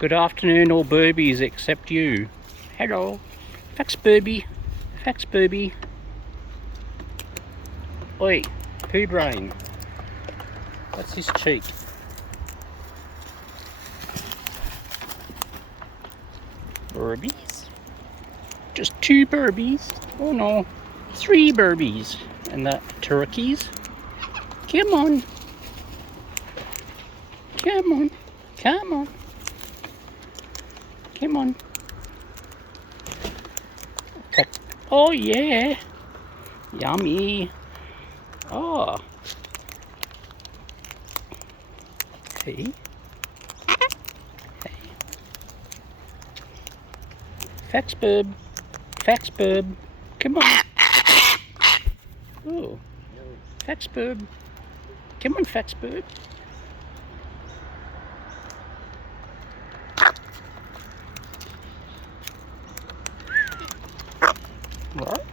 Good afternoon, all burbies except you. Hello. Fax burby. Fax burby. Oi, poo brain. That's his cheek. Burbies? Just 2 burbies. Oh no, 3 burbies. And the turkeys. Come on. Come on. Come on. Come on. Oh yeah. Yummy. Oh. Hey. Hey. Fax burb. Fax burb. Come on. Oh. Fax burb. Come on, fax burb. What?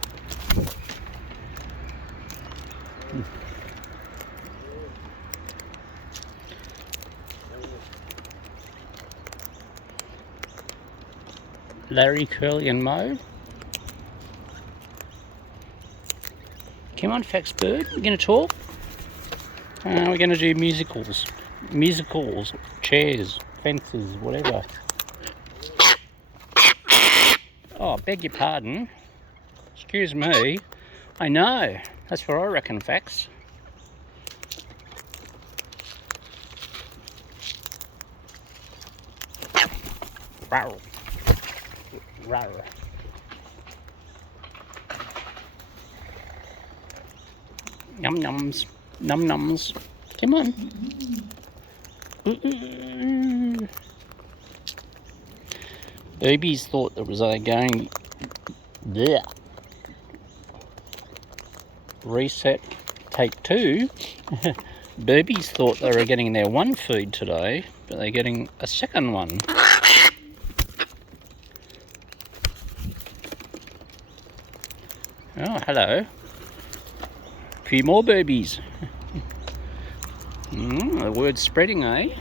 Larry, Curly and Mo. Come on, Fax Bird. We're going to talk. We're going to do musicals. Musicals, chairs, fences, whatever. Oh, beg your pardon. Excuse me. I know. That's what I reckon, Fax. Rawr. Rawr. Num nums. Num nums. Come on. Babies thought that was going there. Reset, take 2. Burbies thought they were getting their 1 feed today, but they're getting a second one. Oh, hello. A few more burbies. The word's spreading, eh?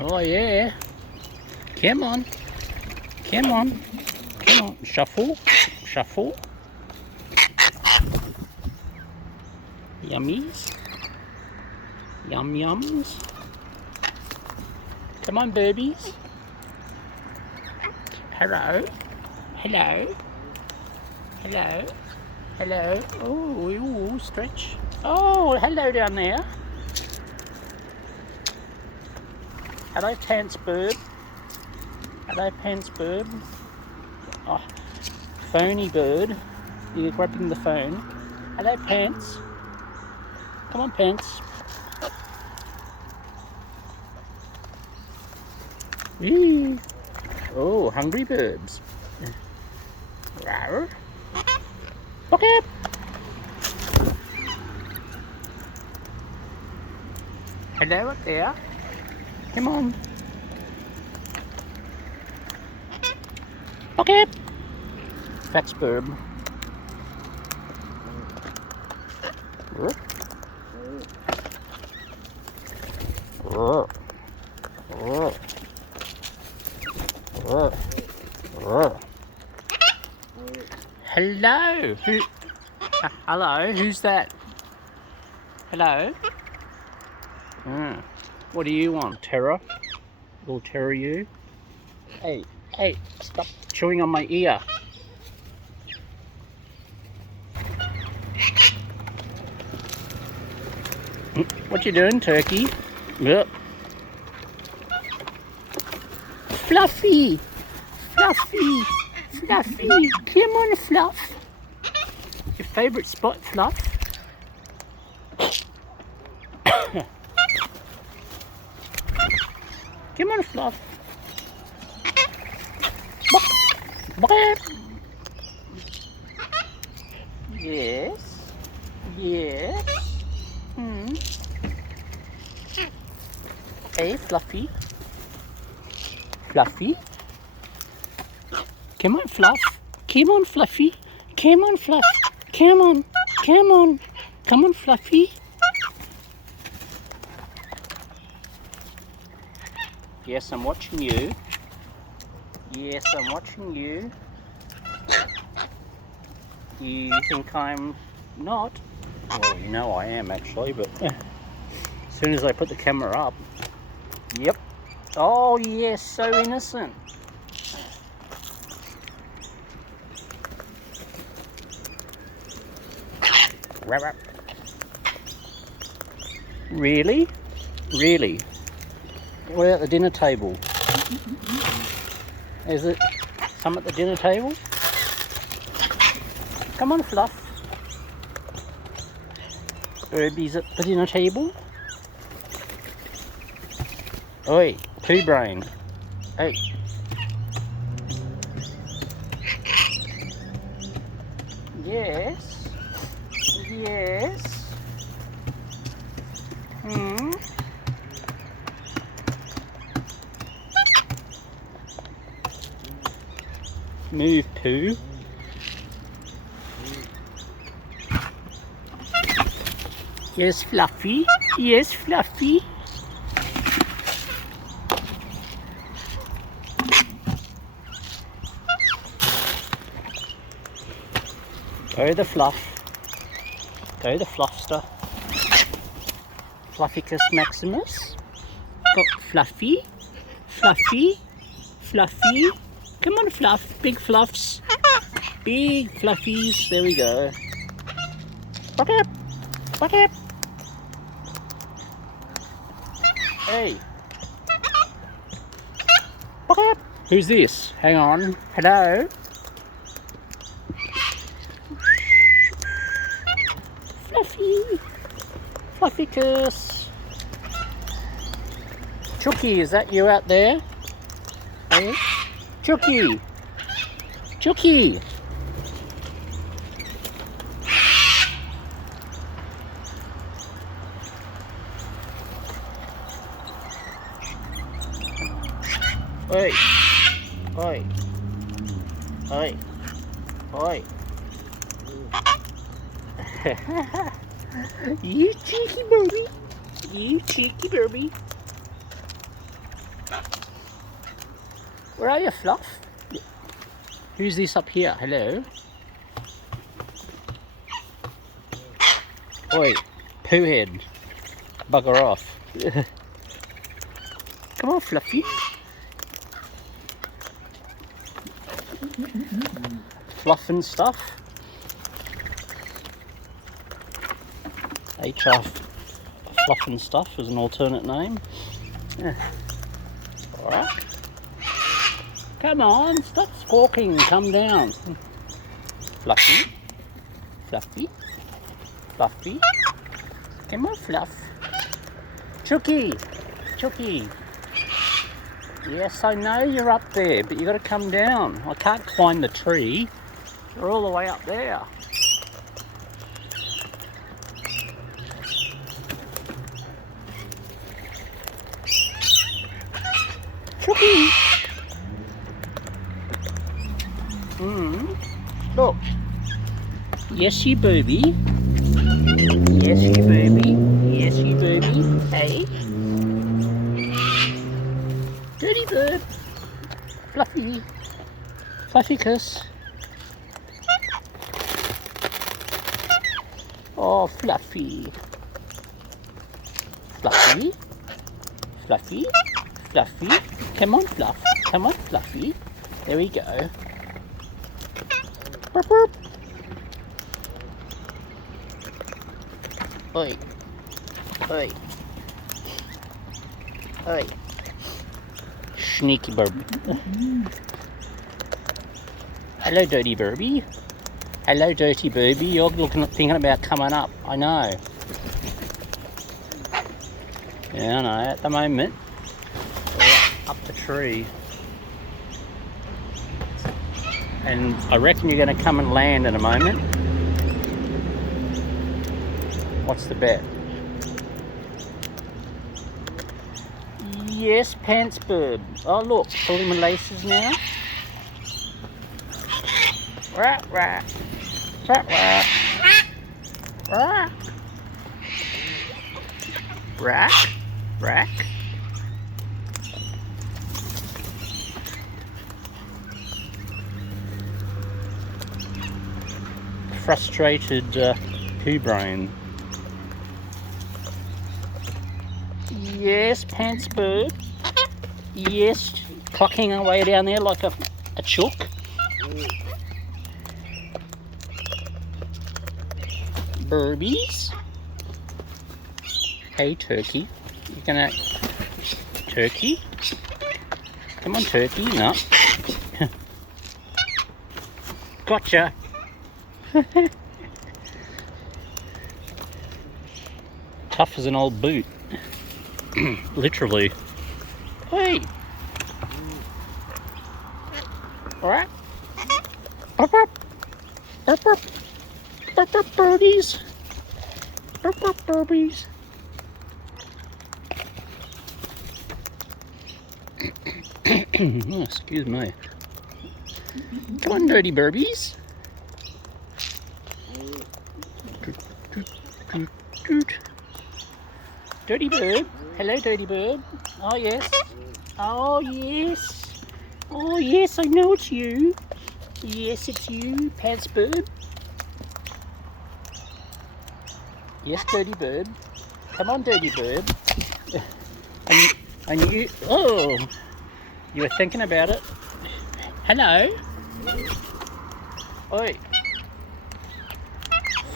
Oh yeah. Come on. Come on. Come on. Shuffle. Shuffle. Yummies. Yum yums. Come on, burbies. Hello. Hello. Hello. Hello. Oh, ooh, stretch. Oh, hello down there. Hello, Pants Bird. Hello, Pants Bird. Oh, phony bird. You're grabbing the phone. Hello, Pants. Come on, Pants. Whee. Oh, hungry birds. Rawr. Okay. Hello up there. Come on. Okay. Fax burb. Hello. Hello. Who's that? Hello. What do you want, Terror? Little Terror, you? Hey, hey! Stop chewing on my ear. What you doing, turkey? Yep. Fluffy! Fluffy! Fluffy! Come on, Fluff! Your favourite spot, Fluff? Come on, Fluff! Yes? Yes? Hey, Fluffy. Fluffy. Come on, Fluff. Come on, Fluffy. Come on, Fluff. Come on. Come on. Come on, Fluffy. Yes, I'm watching you. Yes, I'm watching you. You think I'm not? Well, you know I am actually, but as soon as I put the camera up. Yep. Oh yes, so innocent. Really? Really? What about the dinner table? Is it some at the dinner table? Come on, Fluff. Herbie's at the dinner table. Oi, poo brain. Hey. Yes. Yes. Hmm. Move, poo. Yes, Fluffy. Yes, Fluffy. Go the Fluff. Go the Fluffster. Fluffycus Maximus. Got Fluffy. Fluffy. Fluffy. Come on, Fluff. Big Fluffs. Big Fluffies. There we go. Buck up. Buck up. Hey. Buck up. Who's this? Hang on. Hello. Fluffy. Fluffycus. Chooky, is that you out there? Hey? Chooky. Chooky. Oi. Oi. Oi. Oi. You cheeky baby. You cheeky baby. Where are you, Fluff? Who's this up here? Hello? Oi, poo head. Bugger off. Come on, Fluffy. Fluff and stuff. HR Fluff and Stuff is an alternate name. Yeah. Alright. Come on, stop squawking, come down. Fluffy. Fluffy. Fluffy. Come on, Fluff. Chooky. Chooky. Yes, I know you're up there, but you got to come down. I can't climb the tree. You're all the way up there. Chooky. Look. Yes, you booby. Yes, you booby. Yes, you booby. Hey. Dirty bird. Fluffy. Fluffycus. Oh, Fluffy. Fluffy. Fluffy. Fluffy. Come on, Fluff. Come on, Fluffy. There we go. Burp, burp. Oi. Oi. Oi. Sneaky Burby. Hello, Dirty Burby. Hello, Dirty Burby. You're thinking about coming up. I know. Yeah, I know. At the moment, we're up the tree. And I reckon you're going to come and land in a moment. What's the bet? Yes, Pants Bird. Oh look, pulling my laces now. Rat, rat. Rat, rat. Rat. Rack. Rack. frustrated poo brain. Yes, Pants Bird. Yes, clocking away down there like a chook. Burbies. Hey, Turkey. You're gonna... Turkey? Come on, Turkey. No. Gotcha. Tough as an old boot. Literally. Hey. Alright. Up, up. Up, up. Up, up, birdies. Up, up, birdies. Oh, excuse me. Come on, dirty burbies. Dirty bird. Hello, dirty bird. Oh, yes. Oh, yes. Oh, yes, I know it's you. Yes, it's you, Pants Bird. Yes, dirty bird. Come on, dirty bird. And you... Oh! You were thinking about it. Hello? Oi.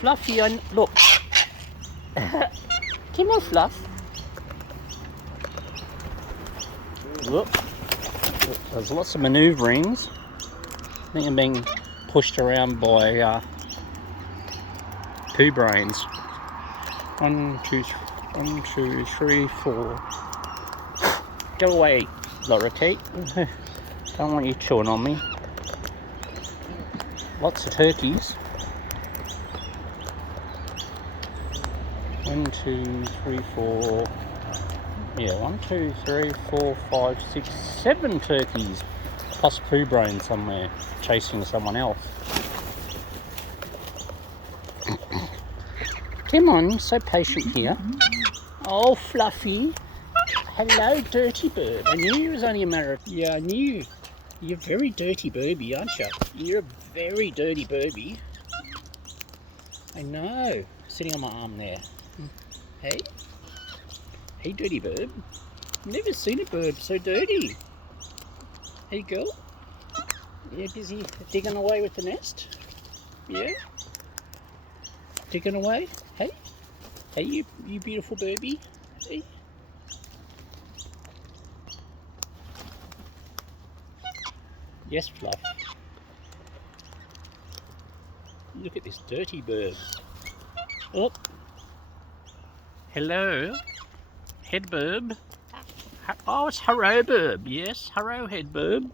Fluffy, look. Come on, Fluff. Look. There's lots of manoeuvrings. I think I'm being pushed around by poo brains. 1, 2, 3, 4. Go away, Lorikeet. Don't want you chewing on me. Lots of turkeys. 1, 2, 3, 4. Yeah, 1, 2, 3, 4, 5, 6, 7 turkeys. Plus poo brain somewhere, chasing someone else. Come on, so patient here. Oh, Fluffy. Hello, dirty bird. I knew you was only a matter of... Yeah, I knew. You're a very dirty burby, aren't you? You're a very dirty burby. I know. Sitting on my arm there. Hey? Hey, dirty bird. Never seen a bird so dirty. Hey, girl. You busy digging away with the nest? Yeah? Digging away? Hey? Hey, you beautiful burby. Hey? Yes, Fluff. Look at this dirty bird. Oh. Hello. Headburb. Oh, it's Hurro Burb. Yes, Hurro Headburb.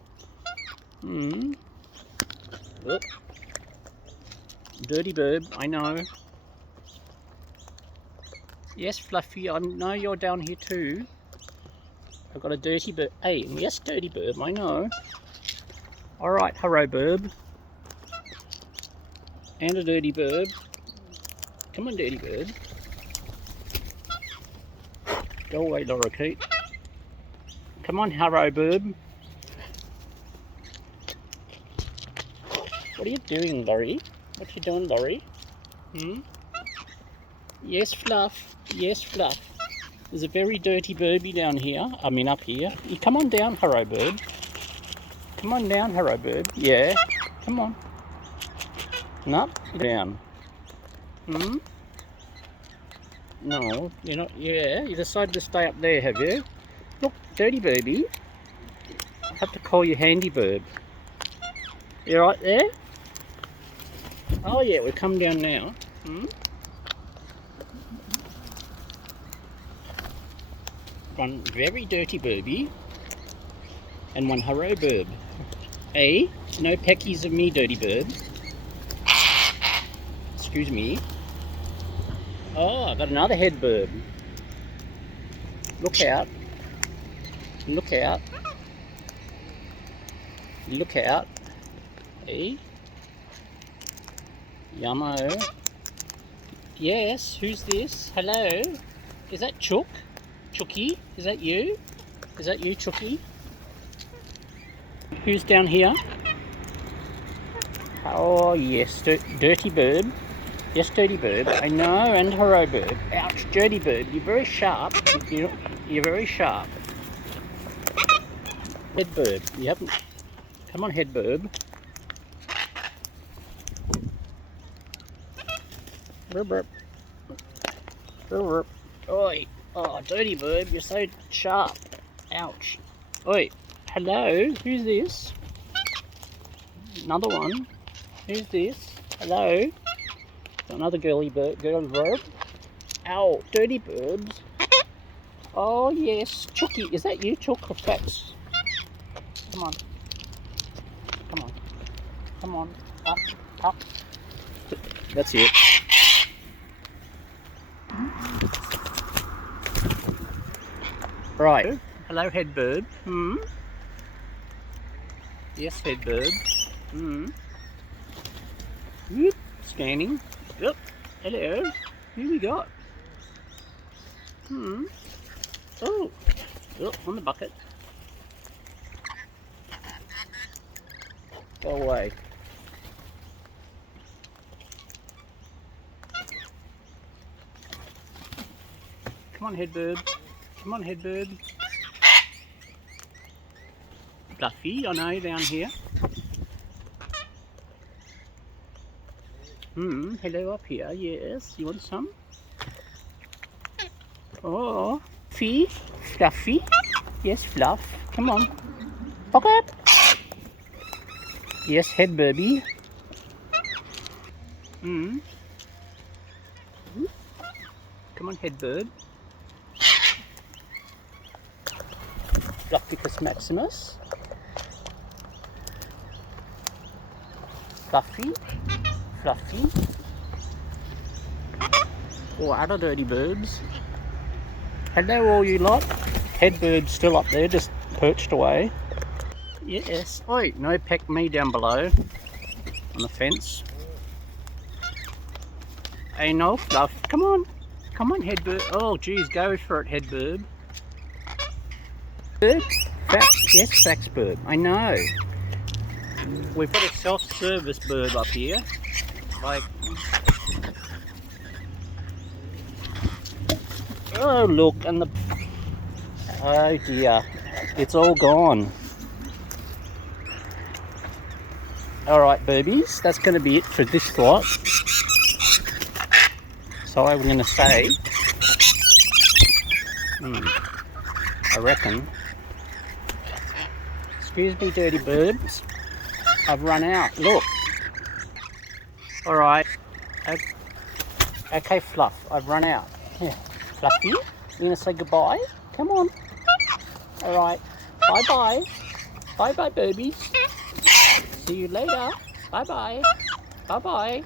Oh. Dirty bird, I know. Yes, Fluffy, I know you're down here too. I've got a dirty bird. Hey, yes, dirty bird, I know. Alright, Hurro Burb. And a dirty bird. Come on, dirty bird. Go away, Lorikeet. Come on, Hurro Burb. What are you doing, Laurie? What you doing, Laurie? Yes, Fluff. Yes, Fluff. There's a very dirty burby down here. I mean, up here. You come on down, Hurro Burb. Come on down, Hurro Burb. Yeah. Come on. No, down. No, you're not. Yeah, you decided to stay up there, have you? Look, dirty burby. I have to call you Handy Burb. You right there? Oh yeah, we've come down now. One very dirty burby and one Hurro Burb. Hey, no peckies of me, dirty bird. Excuse me. Oh, I got another head burb. Look out. Look out. Look out. Hey. Yummo. Yes, who's this? Hello? Is that Chook? Chookie? Is that you? Is that you, Chookie? Who's down here? Oh yes, dirty bird. Yes, dirty bird. I know, and hello bird. Ouch, dirty bird. You're very sharp. You're very sharp. Head bird. You haven't. Come on, head bird. Burp, burp. Burp, burp. Oi. Oh, dirty bird. You're so sharp. Ouch. Oi. Hello. Who's this? Another one. Who's this? Hello. Another girly bird. Girly bird. Ow. Dirty birds. Oh yes. Chooky. Is that you, Chook or Fax? Come on. Come on. Come on. Up. Up. That's it. Right. Hello, head bird. Hmm. Yes, head bird. Hmm. Whoop. Scanning. Yep. Hello. Who we got? Hmm. Oh. Oh, on the bucket. Go away. Come on, head bird. Come on, head bird. Fluffy, I know, down here. Hello up here, yes. You want some? Oh, Fluffy. Yes, Fluff. Come on. Poke up. Yes, head baby. Come on, head bird. Flufficus maximus. Fluffy. Oh, other dirty birds. Hello, all you lot. Head bird's still up there, just perched away. Yes. Oi, no peck me down below on the fence. Hey, no, Fluff. Come on. Come on, head bird. Oh, geez, go for it, head bird. Bird? Fax. Yes, fax bird. I know. We've got a self-service bird up here. Like, oh look, and the, oh dear, it's all gone. Alright boobies, that's going to be it for this lot. So I'm going to say, I reckon, excuse me dirty birds, I've run out, look. Alright, okay Fluff, I've run out. Yeah. Fluffy, you gonna say goodbye? Come on. Alright, bye-bye. Bye-bye, babies. See you later. Bye-bye. Bye-bye.